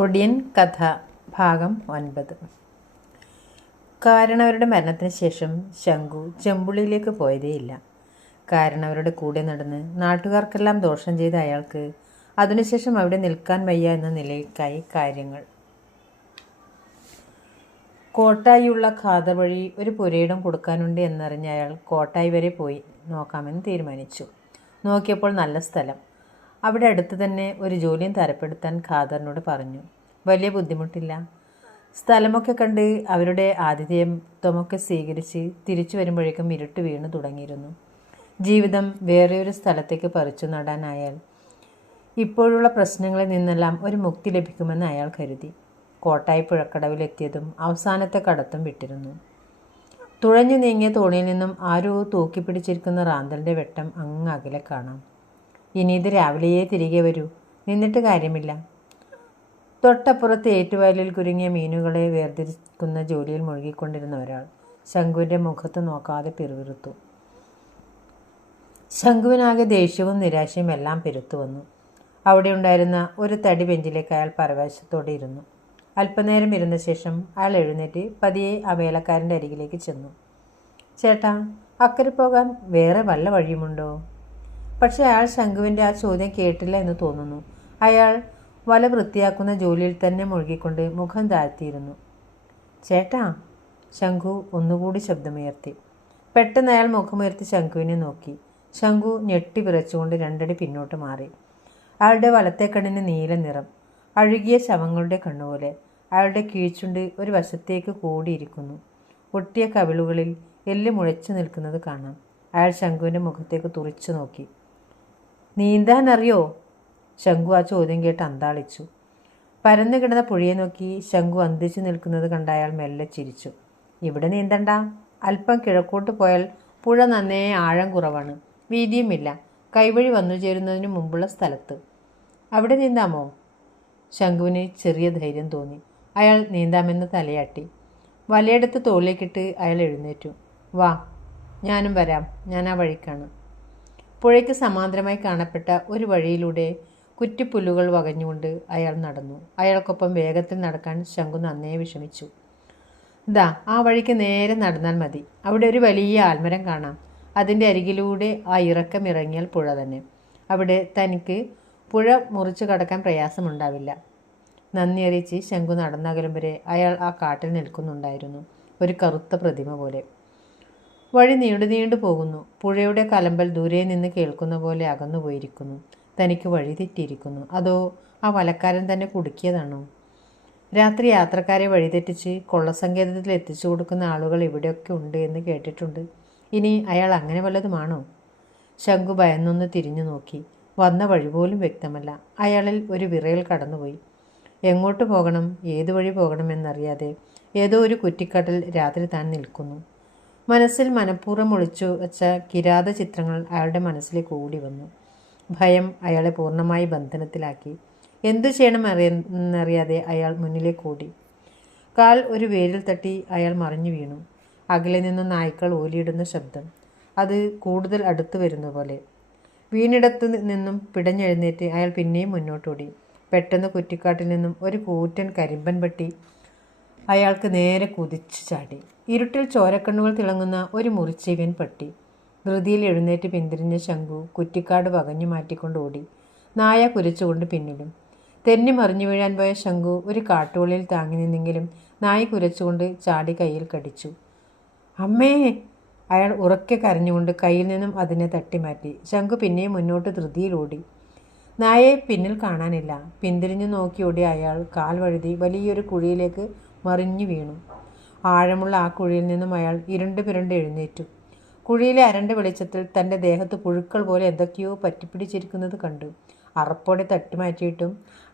ഒടിയൻ കഥ ഭാഗം 9. കാരണവരുടെ മരണത്തിന് ശേഷം ശങ്കു ചെമ്പുളിയിലേക്ക് പോയതേയില്ല. കാരണവരുടെ കൂടെ നടന്ന് നാട്ടുകാർക്കെല്ലാം ദോഷം ചെയ്ത അയാൾക്ക് അതിനുശേഷം അവിടെ നിൽക്കാൻ വയ്യ എന്ന നിലയിലേക്കായി കാര്യങ്ങൾ. കോട്ടായിയുള്ള ഖാദർ വഴി ഒരു പുരയിടം കൊടുക്കാനുണ്ട് എന്നറിഞ്ഞ അയാൾ കോട്ടായി വരെ പോയി നോക്കാമെന്ന് തീരുമാനിച്ചു. നോക്കിയപ്പോൾ നല്ല സ്ഥലം. അവിടെ അടുത്ത് തന്നെ ഒരു ജോലിയും തരപ്പെടുത്താൻ ഖാദറിനോട് പറഞ്ഞു. വലിയ ബുദ്ധിമുട്ടില്ല. സ്ഥലമൊക്കെ കണ്ട് അവരുടെ ആതിഥേയത്വമൊക്കെ സ്വീകരിച്ച് തിരിച്ചു വരുമ്പോഴേക്കും ഇരുട്ട് വീണു തുടങ്ങിയിരുന്നു. ജീവിതം വേറെയൊരു സ്ഥലത്തേക്ക് പറിച്ചു നടാനായാൽ ഇപ്പോഴുള്ള പ്രശ്നങ്ങളിൽ നിന്നെല്ലാം ഒരു മുക്തി ലഭിക്കുമെന്ന് അയാൾ കരുതി. കോട്ടായി പുഴക്കടവിലെത്തിയതും അവസാനത്തെ കടത്തും വിട്ടിരുന്നു. തുഴഞ്ഞു നീങ്ങിയ തോണിയിൽ നിന്നും ആരോ തൂക്കിപ്പിടിച്ചിരിക്കുന്ന റാന്തലിൻ്റെ വെട്ടം അങ്ങ് അകലെ കാണാം. ഇനി ഇത് രാവിലെയേ തിരികെ വരൂ, നിന്നിട്ട് കാര്യമില്ല. തൊട്ടപ്പുറത്ത് ഏറ്റുവയലിൽ കുരുങ്ങിയ മീനുകളെ വേർതിരിക്കുന്ന ജോലിയിൽ മുഴുകിക്കൊണ്ടിരുന്ന ഒരാൾ ശംഖുവിൻ്റെ മുഖത്ത് നോക്കാതെ പിറുപിറുത്തു. ശംഖുവിനാകെ ദേഷ്യവും നിരാശയും എല്ലാം പെരുത്തു വന്നു. അവിടെ ഉണ്ടായിരുന്ന ഒരു തടി ബെഞ്ചിലേക്ക് അയാൾ പരവേശത്തോടെ ഇരുന്നു. അല്പനേരം ഇരുന്ന ശേഷം അയാൾ എഴുന്നേറ്റ് പതിയെ ആ വേലക്കാരൻ്റെ അരികിലേക്ക് ചെന്നു. ചേട്ടാ, അക്കരെ പോകാൻ വേറെ വല്ല വഴിയുമുണ്ടോ? പക്ഷെ അയാൾ ശംഖുവിൻ്റെ ആ ചോദ്യം കേട്ടില്ല എന്ന് തോന്നുന്നു. അയാൾ വല വൃത്തിയാക്കുന്ന ജോലിയിൽ തന്നെ മുഴുകിക്കൊണ്ട് മുഖം താഴ്ത്തിയിരുന്നു. ചേട്ടാ, ശംഖു ഒന്നുകൂടി ശബ്ദമുയർത്തി. പെട്ടെന്ന് അയാൾ മുഖമുയർത്തി ശംഖുവിനെ നോക്കി. ശംഖു ഞെട്ടി വിറച്ചുകൊണ്ട് 2 അടി പിന്നോട്ട് മാറി. അയാളുടെ വലത്തെ കണ്ണിന് നീല നിറം, അഴുകിയ ശവങ്ങളുടെ കണ്ണുപോലെ. അയാളുടെ കീഴ്ച്ചുണ്ട് ഒരു വശത്തേക്ക് കൂടിയിരിക്കുന്നു. ഒട്ടിയ കവിളുകളിൽ എല്ല് മുഴച്ചു നിൽക്കുന്നത് കാണാം. അയാൾ ശംഖുവിൻ്റെ മുഖത്തേക്ക് തുറിച്ചു നോക്കി. നീന്താൻ അറിയോ? ശംഖു ആ ചോദ്യം കേട്ട് അന്താളിച്ചു. പരന്നു കിടന്ന പുഴയെ നോക്കി ശംഖു അന്തിച്ചു നിൽക്കുന്നത് കണ്ട അയാൾ മെല്ലെ ചിരിച്ചു. ഇവിടെ നീന്തണ്ട. അല്പം കിഴക്കോട്ട് പോയാൽ പുഴ നന്നേ ആഴം കുറവാണ്, വീതിയുമില്ല. കൈവഴി വന്നു ചേരുന്നതിന് മുമ്പുള്ള സ്ഥലത്ത്. അവിടെ നീന്താമോ? ശംഖുവിന് ചെറിയ ധൈര്യം തോന്നി. അയാൾ നീന്താമെന്ന് തലയാട്ടി. വലയെടുത്ത് തോളിലേക്കിട്ട് അയാൾ എഴുന്നേറ്റു. വാ, ഞാനും വരാം. ഞാൻ ആ വഴിക്കാണ്. പുഴയ്ക്ക് സമാന്തരമായി കാണപ്പെട്ട ഒരു വഴിയിലൂടെ കുറ്റിപ്പുല്ലുകൾ വകഞ്ഞുകൊണ്ട് അയാൾ നടന്നു. അയാൾക്കൊപ്പം വേഗത്തിൽ നടക്കാൻ ശംഖു നന്നേ വിഷമിച്ചു. ദാ ആ വഴിക്ക് നേരെ നടന്നാൽ മതി. അവിടെ ഒരു വലിയ ആൽമരം കാണാം. അതിൻ്റെ അരികിലൂടെ ആ ഇറക്കം ഇറങ്ങിയാൽ പുഴ തന്നെ. അവിടെ തനിക്ക് പുഴ മുറിച്ചു കടക്കാൻ പ്രയാസമുണ്ടാവില്ല. നന്ദി അറിയിച്ച് ശംഖു നടന്നകലും വരെ അയാൾ ആ കാട്ടിൽ നിൽക്കുന്നുണ്ടായിരുന്നു, ഒരു കറുത്ത പ്രതിമ പോലെ. വഴി നീണ്ടു പോകുന്നു. പുഴയുടെ കലമ്പൽ ദൂരെ നിന്ന് കേൾക്കുന്ന പോലെ അകന്നുപോയിരിക്കുന്നു. തനിക്ക് വഴി തെറ്റിയിരിക്കുന്നു. അതോ ആ വലക്കാരൻ തന്നെ കുടുക്കിയതാണോ? രാത്രി യാത്രക്കാരെ വഴിതെറ്റിച്ച് കൊള്ളസങ്കേതത്തിൽ എത്തിച്ചു കൊടുക്കുന്ന ആളുകൾ ഇവിടെയൊക്കെ ഉണ്ട് എന്ന് കേട്ടിട്ടുണ്ട്. ഇനി അയാൾ അങ്ങനെ വല്ലതുമാണോ? ശംഖു ഭയന്നൊന്ന് തിരിഞ്ഞു നോക്കി. വന്ന വഴി പോലും വ്യക്തമല്ല. അയാളിൽ ഒരു വിറയൽ കടന്നുപോയി. എങ്ങോട്ട് പോകണം, ഏതു വഴി പോകണമെന്നറിയാതെ ഏതോ ഒരു കുറ്റിക്കാട്ടിൽ രാത്രി താൻ നിൽക്കുന്നു. മനസ്സിൽ മനഃപൂർവ്വം ഒളിച്ചു വച്ച കിരാത ചിത്രങ്ങൾ അയാളുടെ മനസ്സിലേക്ക് ഓടി വന്നു. ഭയം അയാളെ പൂർണ്ണമായി ബന്ധനത്തിലാക്കി. എന്തു ചെയ്യണമെന്നറിയാതെ അയാൾ മുന്നിലേക്ക് ഓടി. കാൽ ഒരു വേരിൽ തട്ടി അയാൾ മറിഞ്ഞു വീണു. അകലെ നിന്നും നായ്ക്കൾ ഓലിയിടുന്ന ശബ്ദം, അത് കൂടുതൽ അടുത്തു വരുന്ന പോലെ. വീണിടത്തു നിന്നും പിടഞ്ഞെഴുന്നേറ്റ് അയാൾ പിന്നെയും മുന്നോട്ടോടി. പെട്ടെന്ന് കുറ്റിക്കാട്ടിൽ നിന്നും ഒരു കൂറ്റൻ കരിമ്പൻ പട്ടി അയാൾക്ക് നേരെ കുതിച്ചു ചാടി. ഇരുട്ടിൽ ചോരക്കണ്ണുകൾ തിളങ്ങുന്ന ഒരു മുറിച്ചീവൻ പട്ടി. ധൃതിയിൽ എഴുന്നേറ്റ് പിന്തിരിഞ്ഞ ശംഖു കുറ്റിക്കാട് വകഞ്ഞു മാറ്റിക്കൊണ്ട് ഓടി. നായ കുരച്ചുകൊണ്ട് പിന്നിലും. തെന്നി മറിഞ്ഞു വീഴാൻ പോയ ശംഖു ഒരു കാട്ടുവള്ളിയിൽ താങ്ങി നിന്നെങ്കിലും നായ കുരച്ചുകൊണ്ട് ചാടി കയ്യിൽ കടിച്ചു. അമ്മേ! അയാൾ ഉറക്കെ കരഞ്ഞുകൊണ്ട് കയ്യിൽ നിന്നും അതിനെ തട്ടിമാറ്റി. ശംഖു പിന്നെയും മുന്നോട്ട് ധൃതിയിൽ ഓടി. നായയെ പിന്നിൽ കാണാനില്ല. പിന്തിരിഞ്ഞു നോക്കി ഓടിയ അയാൾ കാൽ വഴുതി വലിയൊരു കുഴിയിലേക്ക് മറിഞ്ഞു വീണു. ആഴമുള്ള ആ കുഴിയിൽ നിന്നും അയാൾ ഇരുണ്ട് പിരണ്ട് എഴുന്നേറ്റു. കുഴിയിലെ അരണ്ട വെളിച്ചത്തിൽ തൻ്റെ ദേഹത്ത് പുഴുക്കൾ പോലെ എന്തൊക്കെയോ പറ്റിപ്പിടിച്ചിരിക്കുന്നത് കണ്ടു. അറപ്പോടെ തട്ടിമാറ്റിയിട്ടും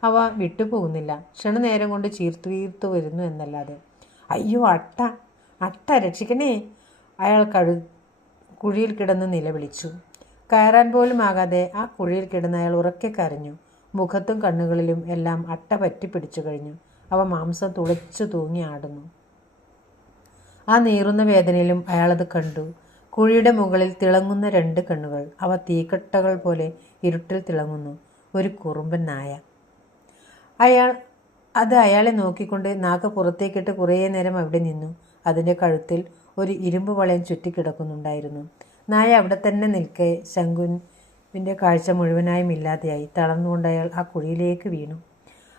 അവ വിട്ടുപോകുന്നില്ല. ക്ഷണനേരം കൊണ്ട് ചീർത്തു വരുന്നു എന്നല്ലാതെ. അയ്യോ, അട്ട! അട്ട, രക്ഷിക്കണേ! അയാൾ കുഴിയിൽ കിടന്ന് നിലവിളിച്ചു. കയറാൻ പോലും ആകാതെ ആ കുഴിയിൽ കിടന്ന് അയാൾ ഉറക്കെ കരഞ്ഞു. മുഖത്തും കണ്ണുകളിലും എല്ലാം അട്ട പറ്റിപ്പിടിച്ചു കഴിഞ്ഞു. അവ മാംസം തുളച്ചു തൂങ്ങി ആടുന്നു. ആ നീറുന്ന വേദനയിലും അയാളത് കണ്ടു. കുഴിയുടെ മുകളിൽ തിളങ്ങുന്ന 2 കണ്ണുകൾ. അവ തീക്കട്ടകൾ പോലെ ഇരുട്ടിൽ തിളങ്ങുന്നു. ഒരു കുറുമ്പൻ നായ. അയാൾ അത് അയാളെ നോക്കിക്കൊണ്ട് നാക്ക് പുറത്തേക്കിട്ട് കുറേ നേരം അവിടെ നിന്നു. അതിൻ്റെ കഴുത്തിൽ ഒരു ഇരുമ്പ് വളയം ചുറ്റിക്കിടക്കുന്നുണ്ടായിരുന്നു. നായ അവിടെ തന്നെ നിൽക്കെ ശങ്കുവിൻ്റെ കാഴ്ച മുഴുവനായും ഇല്ലാതെയായി. തളർന്നുകൊണ്ട് അയാൾ ആ കുഴിയിലേക്ക് വീണു.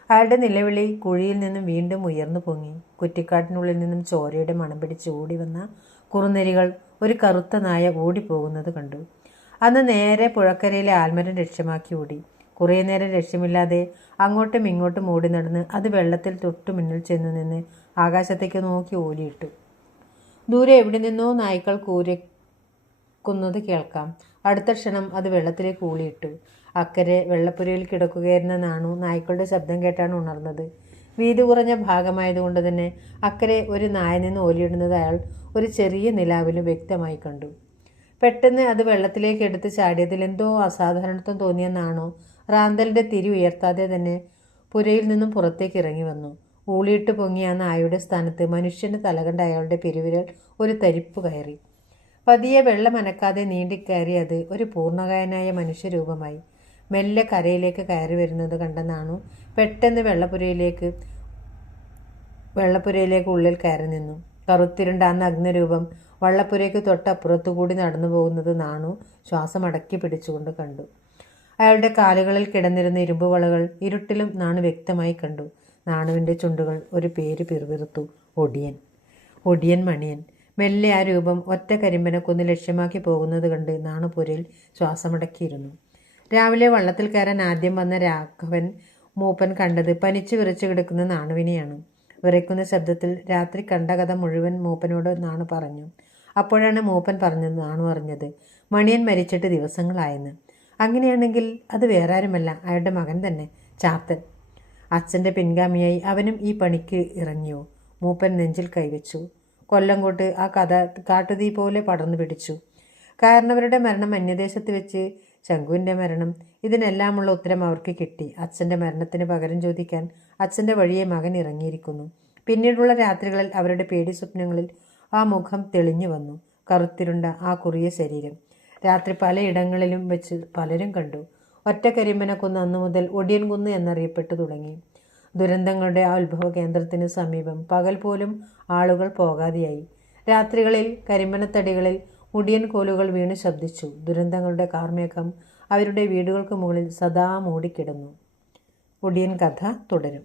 അയാളുടെ നിലവിളി കുഴിയിൽ നിന്നും വീണ്ടും ഉയർന്നു പൊങ്ങി. കുറ്റിക്കാട്ടിനുള്ളിൽ നിന്നും ചോരയുടെ മണം പിടിച്ച് ഓടി വന്ന കുറുനരികൾ ഒരു കറുത്ത നായ ഓടിപ്പോകുന്നത് കണ്ടു. അന്ന് നേരെ പുഴക്കരയിലെ ആൽമരം ലക്ഷ്യമാക്കി ഓടി. കുറേ നേരം ലക്ഷ്യമില്ലാതെ അങ്ങോട്ടും ഇങ്ങോട്ടും ഓടി നടന്ന് അത് വെള്ളത്തിൽ തൊട്ടു മുന്നിൽ ചെന്നു നിന്ന് ആകാശത്തേക്ക് നോക്കി ഓലിയിട്ടു. ദൂരെ എവിടെ നിന്നോ നായ്ക്കൾ കൂരക്കുന്നത് കേൾക്കാം. അടുത്ത ക്ഷണം അത് വെള്ളത്തിലേക്ക് ഊളിയിട്ടു. അക്കരെ വെള്ളപ്പുരയിൽ കിടക്കുകയായിരുന്ന നാണു നായ്ക്കളുടെ ശബ്ദം കേട്ടാണ് ഉണർന്നത്. വീതി കുറഞ്ഞ ഭാഗമായതുകൊണ്ട് തന്നെ അക്കരെ ഒരു നായ നിന്ന് ഓലിയിടുന്നത് അയാൾ ഒരു ചെറിയ നിലാവിലും വ്യക്തമായി കണ്ടു. പെട്ടെന്ന് അത് വെള്ളത്തിലേക്ക് എടുത്ത് ചാടിയതിൽ എന്തോ അസാധാരണത്വം തോന്നിയ നാണു റാന്തലിൻ്റെ തിരി ഉയർത്താതെ തന്നെ പുരയിൽ നിന്നും പുറത്തേക്ക് ഇറങ്ങി വന്നു. ഊളിയിട്ട് പൊങ്ങിയ ആ നായയുടെ സ്ഥാനത്ത് മനുഷ്യൻ്റെ തലകണ്ട അയാളുടെ പെരുവിരൽ ഒരു തരിപ്പ് കയറി. പതിയെ വെള്ളമനക്കാതെ നീണ്ടിക്കയറി അത് ഒരു പൂർണ്ണകായനായ മനുഷ്യരൂപമായി. മെല്ലെ കരയിലേക്ക് കയറി വരുന്നത് കണ്ട നാണു പെട്ടെന്ന് വെള്ളപ്പുരയിലേക്ക് ഉള്ളിൽ കയറി നിന്നു. കറുത്തിരുണ്ട ആ നഗ്നരൂപം വള്ളപ്പുരയ്ക്ക് തൊട്ടപ്പുറത്തുകൂടി നടന്നു പോകുന്നത് നാണു ശ്വാസം അടക്കി പിടിച്ചുകൊണ്ട് കണ്ടു. അയാളുടെ കാലുകളിൽ കിടന്നിരുന്ന ഇരുമ്പ് വളകൾ ഇരുട്ടിലും നാണു വ്യക്തമായി കണ്ടു. നാണുവിൻ്റെ ചുണ്ടുകൾ ഒരു പേര് പിറുപിറുത്തു. ഒടിയൻ. ഒടിയൻ മണിയൻ. മെല്ലെ ആ രൂപം ഒറ്റ കരിമ്പനക്കൊന്ന് ലക്ഷ്യമാക്കി പോകുന്നത് കണ്ട് നാണു പുരയിൽ ശ്വാസമടക്കിയിരുന്നു. രാവിലെ വള്ളത്തിൽ കയറാൻ ആദ്യം വന്ന രാഘവൻ മൂപ്പൻ കണ്ടത് പനിച്ചു വിറച്ചു കിടക്കുന്ന നാണുവിനെയാണ്. വിറയ്ക്കുന്ന ശബ്ദത്തിൽ രാത്രി കണ്ട കഥ മുഴുവൻ മൂപ്പനോട് നാണു പറഞ്ഞു. അപ്പോഴാണ് മൂപ്പൻ പറഞ്ഞത് നാണു അറിഞ്ഞത് മണിയൻ മരിച്ചിട്ട് ദിവസങ്ങളായെന്ന്. അങ്ങനെയാണെങ്കിൽ അത് വേറാരുമല്ല, അയാളുടെ മകൻ തന്നെ, ചാത്തൻ. അച്ഛൻ്റെ പിൻഗാമിയായി അവനും ഈ പണിക്ക് ഇറങ്ങിയോ? മൂപ്പൻ നെഞ്ചിൽ കൈവച്ചു. കൊല്ലംകോട്ട് ആ കഥ കാട്ടുതീ പോലെ പടർന്നു പിടിച്ചു. കാരണവരുടെ മരണം അന്യദേശത്ത് വെച്ച് ശങ്കുവിൻ്റെ മരണം, ഇതിനെല്ലാമുള്ള ഉത്തരം അവർക്ക് കിട്ടി. അച്ഛൻ്റെ മരണത്തിന് പകരം ചോദിക്കാൻ അച്ഛൻ്റെ വഴിയെ മകൻ ഇറങ്ങിയിരിക്കുന്നു. പിന്നീടുള്ള രാത്രികളിൽ അവരുടെ പേടി സ്വപ്നങ്ങളിൽ ആ മുഖം തെളിഞ്ഞു വന്നു. കറുത്തിരുണ്ട ആ കുറിയ ശരീരം രാത്രി പലയിടങ്ങളിലും വെച്ച് പലരും കണ്ടു. ഒറ്റ കരിമ്പനക്കുന്ന് അന്നു മുതൽ ഒടിയൻകുന്ന് എന്നറിയപ്പെട്ടു തുടങ്ങി. ദുരന്തങ്ങളുടെ ആ ഉത്ഭവ കേന്ദ്രത്തിന് സമീപം പകൽ പോലും ആളുകൾ പോകാതെയായി. രാത്രികളിൽ കരിമ്പനത്തടികളിൽ മുടിയൻ കോലുകൾ വീണ് ശബ്ദിച്ചു. ദുരന്തങ്ങളുടെ കാർമേഘം അവരുടെ വീടുകൾക്ക് മുകളിൽ സദാ മൂടിക്കിടന്നു. ഒടിയൻ കഥ തുടരും.